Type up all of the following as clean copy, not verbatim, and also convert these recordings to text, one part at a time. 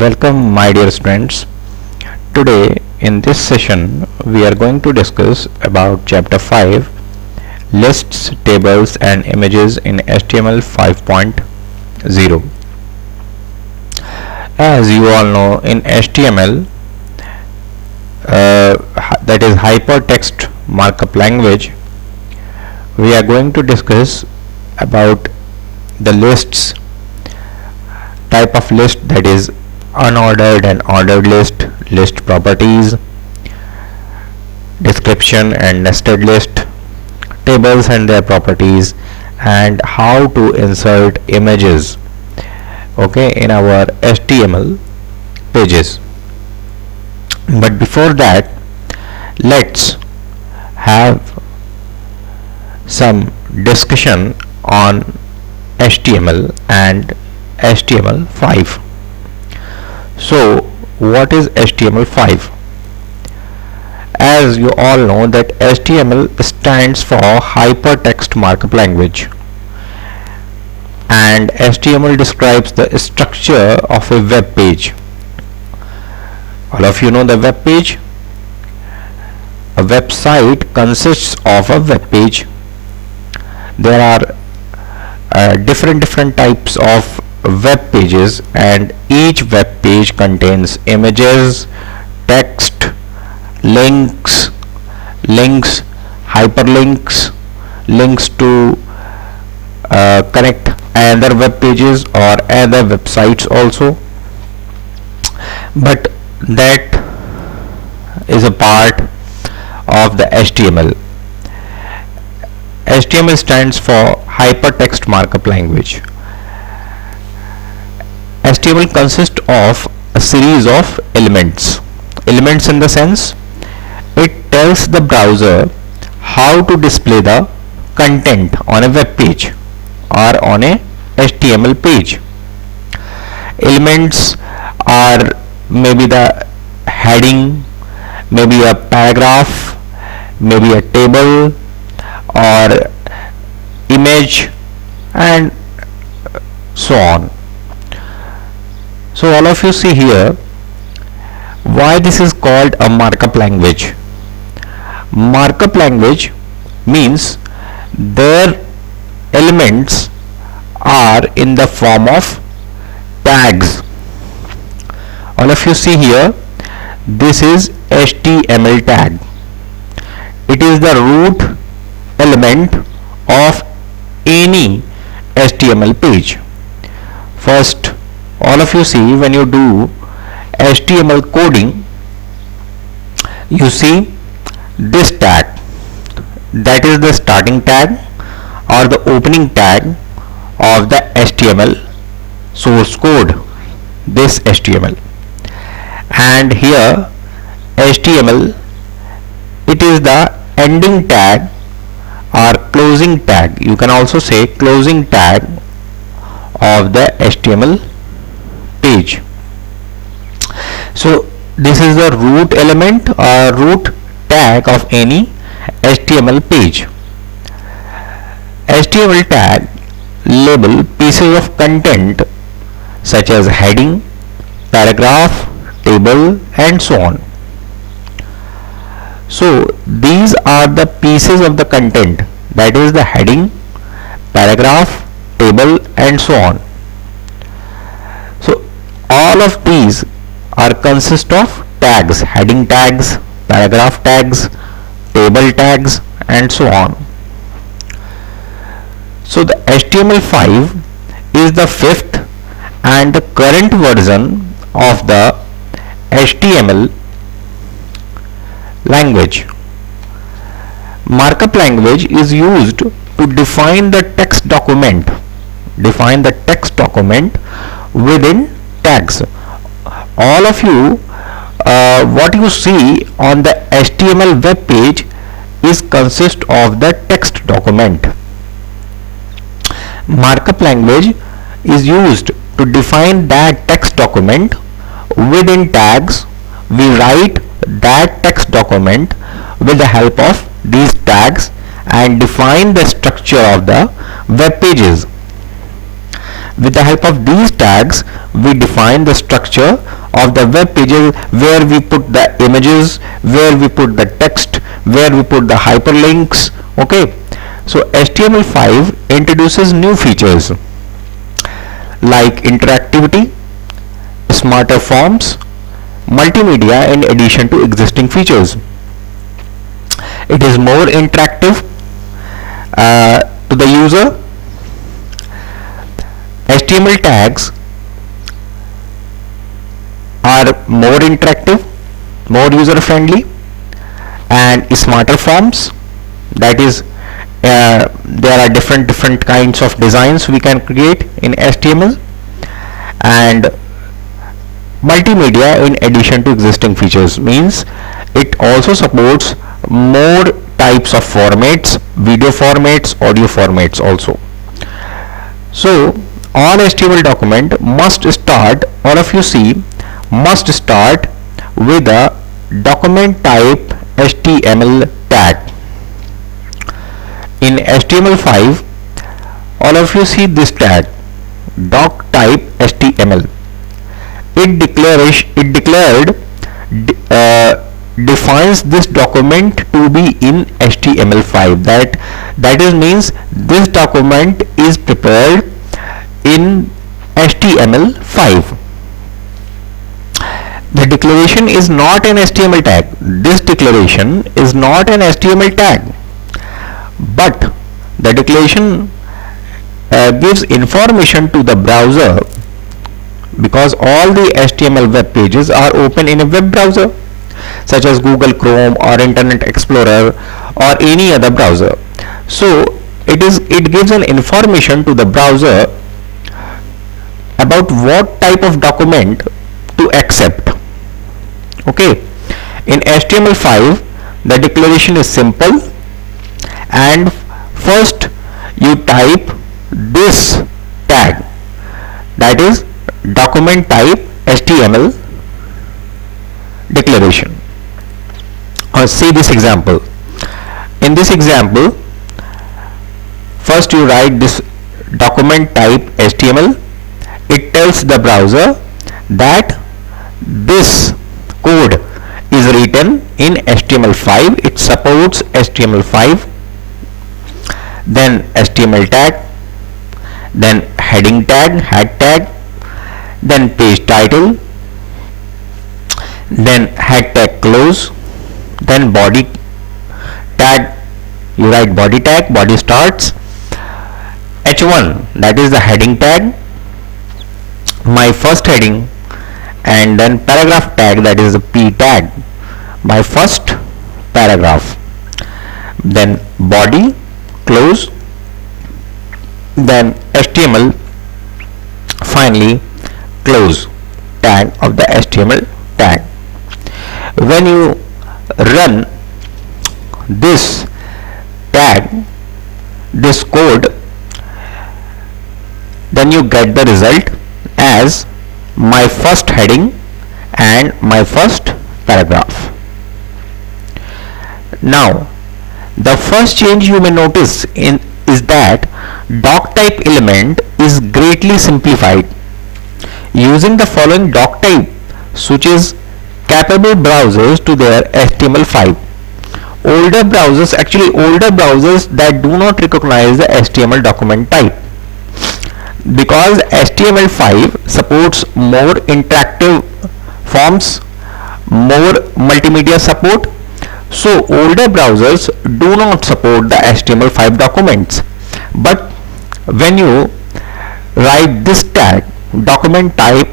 Welcome, my dear students. Today in this session we are going to discuss about chapter 5, lists, tables and images in HTML 5.0. As you all know, in HTML, that is hypertext markup language, we are going to discuss about the lists, type of list, that is unordered and ordered list properties, description and nested list, tables and their properties, and how to insert images in our HTML pages. But before that, let's have some discussion on HTML and HTML5. So what is HTML5? As you all know that HTML stands for hypertext markup language, and HTML describes the structure of a web page. All of you know the web page. A website consists of a web page. There are different types of web pages, and each web page contains images, text, links, hyperlinks, links to connect other web pages or other websites also. But that is a part of the HTML. HTML stands for hypertext markup language. HTML consists of a series of elements in the sense it tells the browser how to display the content on a web page or on a HTML page. Elements are maybe the heading, maybe a paragraph, maybe a table or image, and so on. So all of you see here why this is called a markup language. Markup language means their elements are in the form of tags. All of you see here, this is HTML tag. It is the root element of any HTML page. First, all of you see, when you do HTML coding, you see this tag, that is the starting tag or the opening tag of the HTML source code, this HTML. And here HTML, it is the ending tag or closing tag, you can also say closing tag of the HTML page. So this is the root element or root tag of any HTML page. HTML tag label pieces of content such as heading, paragraph, table, and so on. So these are the pieces of the content, that is the heading, paragraph, table, and so on. So all of these are consist of tags, heading tags, paragraph tags, table tags, and so on. So the HTML5 is the fifth and the current version of the HTML language. Markup language is used to define the text document within tags. All of you, what you see on the HTML web page is consist of the text document. Markup language is used to define that text document within tags. We write that text document with the help of these tags and define the structure of the web pages. With the help of these tags, we define the structure of the web pages, where we put the images, where we put the text, where we put the hyperlinks. Okay, so HTML5 introduces new features like interactivity, smarter forms, multimedia in addition to existing features. It is more interactive to the user. HTML tags are more interactive, more user friendly, and smarter forms. That is, there are different kinds of designs we can create in HTML, and multimedia in addition to existing features means it also supports more types of formats, video formats, audio formats also. So all HTML document must start, all of you see, must start with a document type HTML tag. In HTML5, all of you see this tag, doc type HTML. It defines this document to be in HTML5. That is means this document is prepared in HTML5. The declaration is not an HTML tag. This declaration is not an HTML tag, but the declaration gives information to the browser, because all the HTML web pages are open in a web browser such as Google Chrome or Internet Explorer or any other browser. So it gives an information to the browser about what type of document to accept. Okay, in HTML5 the declaration is simple, and first you type this tag, that is document type HTML declaration. See this example. In this example, first you write this document type HTML. It tells the browser that this code is written in HTML5. It supports HTML5. Then HTML tag, then heading tag, head tag, then page title, then head tag close, then body tag, you write body tag, body starts, h1, that is the heading tag, my first heading, and then paragraph tag, that is the p tag, my first paragraph, then body close, then HTML, finally close tag of the HTML tag. When you run this tag, this code, then you get the result as my first heading and my first paragraph. Now the first change you may notice is that doc type element is greatly simplified. Using the following doc type switches capable browsers to their HTML5. Older browsers that do not recognize the HTML document type, because HTML5 supports more interactive forms, more multimedia support. So older browsers do not support the HTML5 documents. But when you write this tag, document type,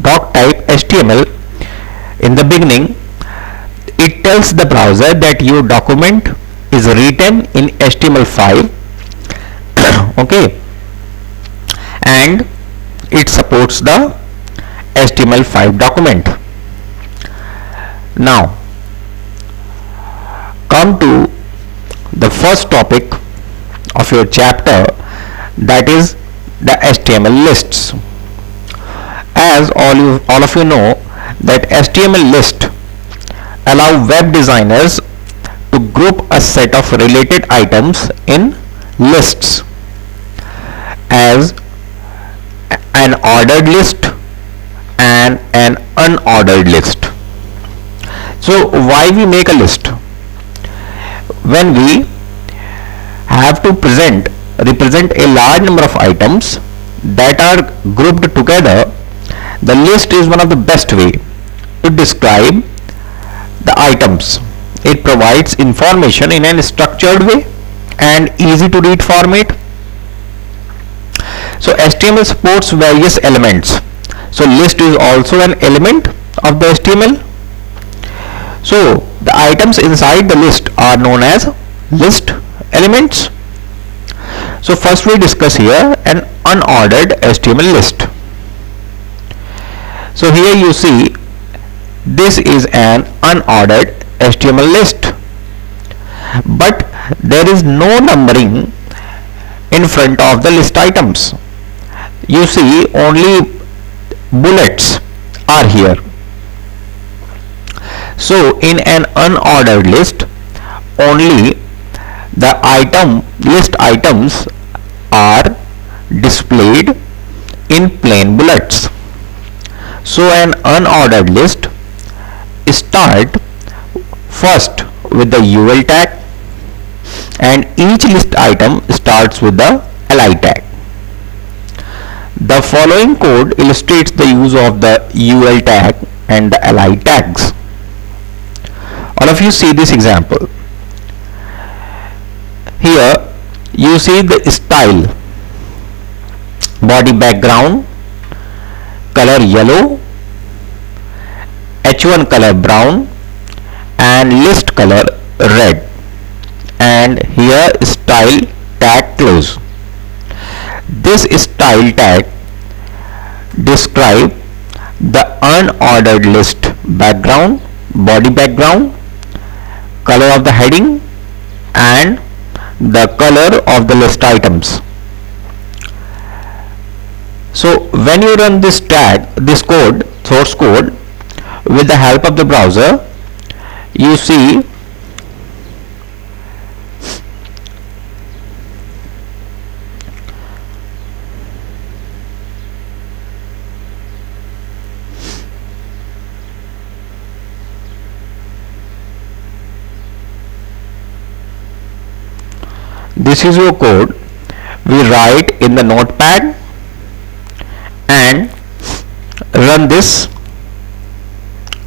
doc type HTML, in the beginning, it tells the browser that your document is written in HTML5 okay, and it supports the HTML5 document. Now come to the first topic of your chapter, that is the HTML lists. As all of you know that HTML list allow web designers to group a set of related items in lists, as an ordered list and an unordered list. So why we make a list? When we have to represent a large number of items that are grouped together, the list is one of the best way to describe the items. It provides information in a structured way and easy to read format. So HTML supports various elements. So list is also an element of the HTML. So the items inside the list are known as list elements. So first we discuss here an unordered HTML list. So here you see this is an unordered HTML list, but there is no numbering in front of the list items. You see only bullets are here. So in an unordered list, only the list items are displayed in plain bullets. So an unordered list start first with the UL tag, and each list item starts with the li tag. The following code illustrates the use of the UL tag and the li tags. All of you see this example. Here you see the style, body background color yellow, h1 color brown, and list color red, and here style tag close. This style tag describe the unordered list background, body background, color of the heading, and the color of the list items. So when you run this code, source code, with the help of the browser, you see this is your code. We write in the notepad and run this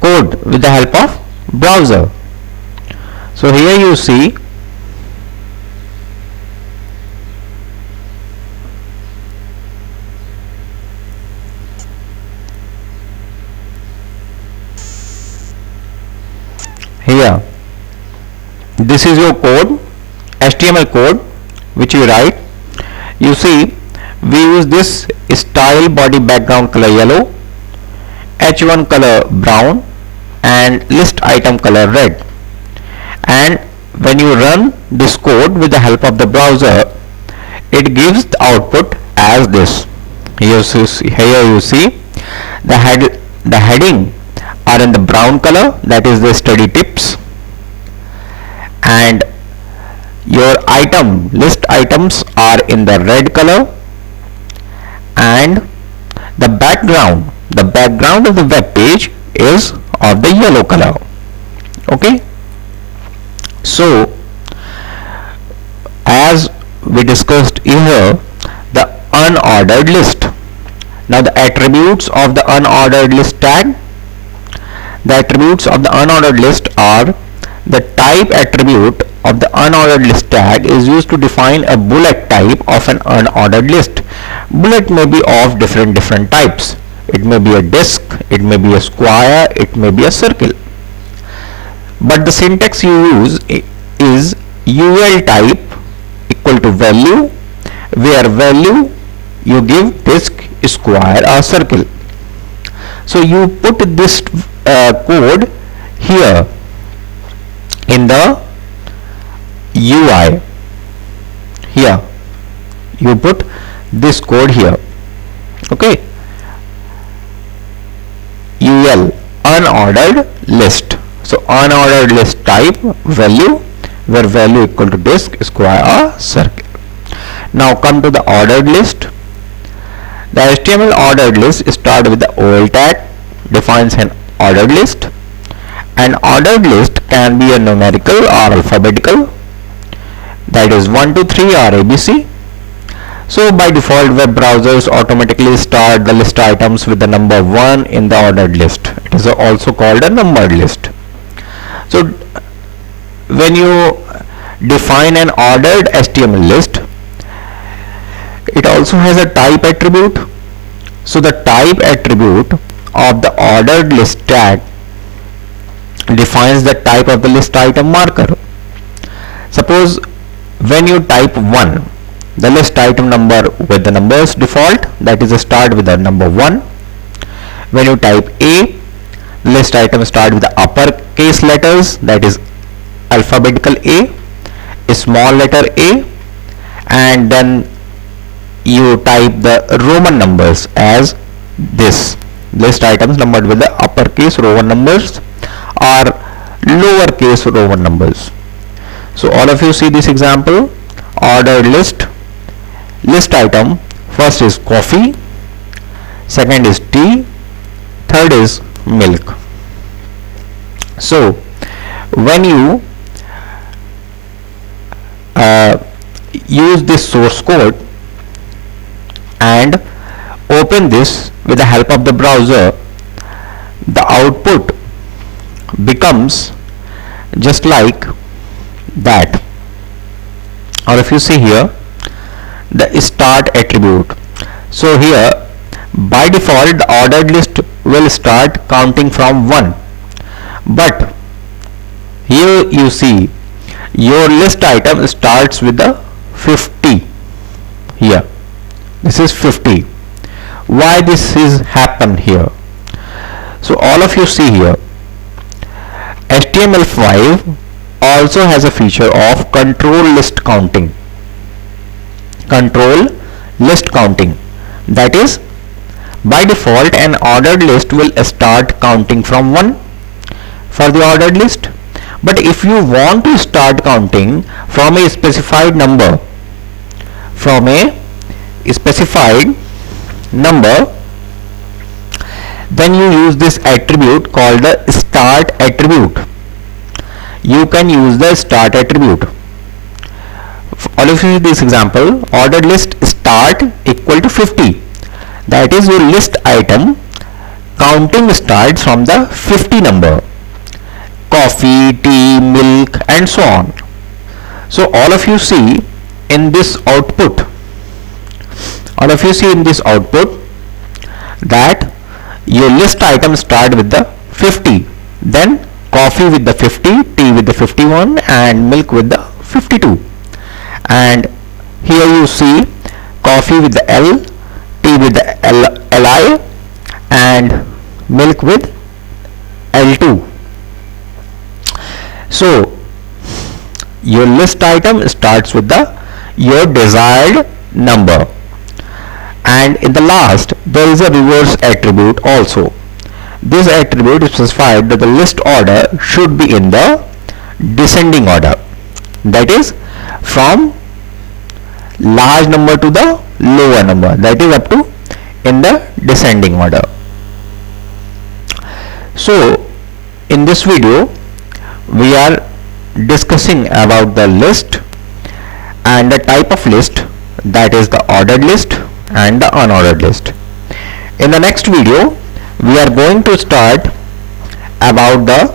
code with the help of browser. So here you see here, this is your code, HTML code which you write. You see we use this style body background color yellow, h1 color brown, and list item color red. And when you run this code with the help of the browser, it gives the output as this. Here you see the heading are in the brown color, that is the study tips, and your list items are in the red color, and the background of the web page is of the yellow color. Okay, so as we discussed here, the unordered list. Now the attributes of the unordered list tag. The attributes of the unordered list are: the type attribute of the unordered list tag is used to define a bullet type of an unordered list. Bullet may be of different types. It may be a disk, it may be a square, it may be a circle. But the syntax you use is UL type equal to value, where value you give disk, square, or circle. So you put this code here in the UI. Here you put this code here. Okay, UL unordered list. So unordered list type value, where value equal to disk, square, or circle. Now come to the ordered list. The HTML ordered list starts with the OL tag, defines an ordered list. An ordered list can be a numerical or alphabetical, that is 1 to 3 or ABC. So by default, web browsers automatically start the list items with the number 1 in the ordered list. It is also called a numbered list. So when you define an ordered HTML list, it also has a type attribute. So the type attribute of the ordered list tag defines the type of the list item marker. Suppose when you type 1, the list item number with the numbers default, that is start with the number 1. When you type A, the list item start with the uppercase letters, that is alphabetical A, small letter A, and then you type the Roman numbers as this. List items numbered with the uppercase Roman numbers or lowercase Roman numbers. So all of you see this example. Ordered list item, first is coffee, second is tea, third is milk. So when you use this source code and open this with the help of the browser, the output becomes just like that. Or if you see here, the start attribute. So here by default the ordered list will start counting from 1, but here you see your list item starts with the 50. Here this is 50. Why this is happened here? So all of you see here, HTML5 also has a feature of control list counting. Control list counting, that is by default an ordered list will start counting from 1 for the ordered list, but if you want to start counting from a specified number, then you use this attribute called the start attribute. You can use the start attribute. All of you see this example, ordered list start equal to 50, that is your list item counting starts from the 50 number, coffee, tea, milk, and so on. So all of you see in this output, that your list item start with the 50, then coffee with the 50, tea with the 51, and milk with the 52. And here you see coffee with the L, tea with the LI, and milk with L2. So your list item starts with your desired number, and in the last there is a reverse attribute also. This attribute specifies that the list order should be in the descending order, that is from large number to the lower number, that is up to in the descending order. So in this video we are discussing about the list and the type of list, that is the ordered list and the unordered list. In the next video we are going to start about the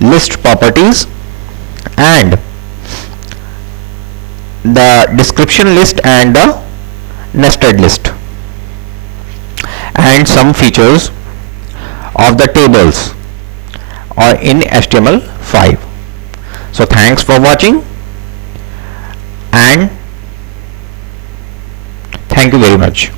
list properties and the description list and the nested list and some features of the tables or in HTML5. So thanks for watching and thank you very much.